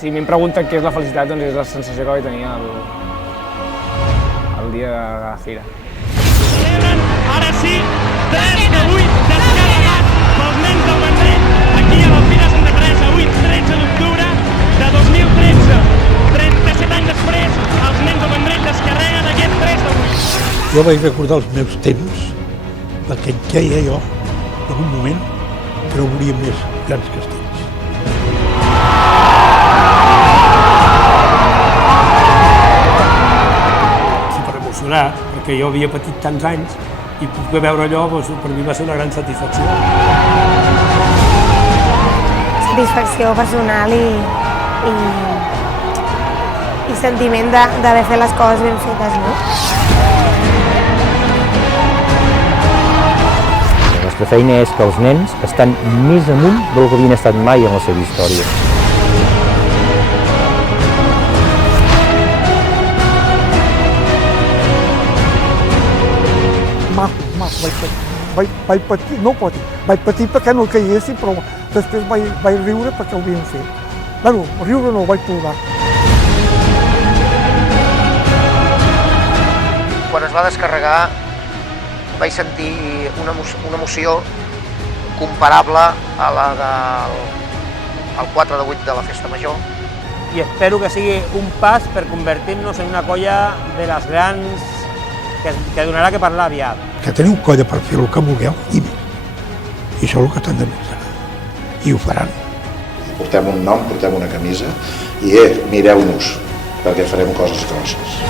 Si m'hem preguntat què és la felicitat, doncs és la sensació que vaig tenir el dia de la fira. Celebren, ara sí, 3 de 8 descarregat pels nens del Vendrell, aquí a la Fira Santa Teresa, avui 13 d'octubre de 2013. 37 anys després, els nens del Vendrell descarreguen aquest 3 de 8. Jo vaig recordar els meus temps, perquè en queia jo, en un moment, que no volia més grans castells. Emocionat, perquè jo havia patit tants anys i poder veure allò, per mi va ser una gran satisfacció. Satisfacció personal i sentiment d'haver fet les coses ben fetes, no? La nostra feina és que els nens estan més amunt del que havien estat mai en la seva història. Vaig patir perquè no caiguessin, però després vaig riure perquè ho havien fet. Bueno, riure no, vaig plorar. Quan es va descarregar vaig sentir una emoció comparable a la del 4 de 8 de la Festa Major. I espero que sigui un pas per convertir-nos en una colla de les grans que donarà que parlar aviat. Que teniu colla per fer el que vulgueu i més. I això és el que t'han de demostrar. I ho faran. Portem un nom, portem una camisa i mireu-nos, perquè farem coses grosses.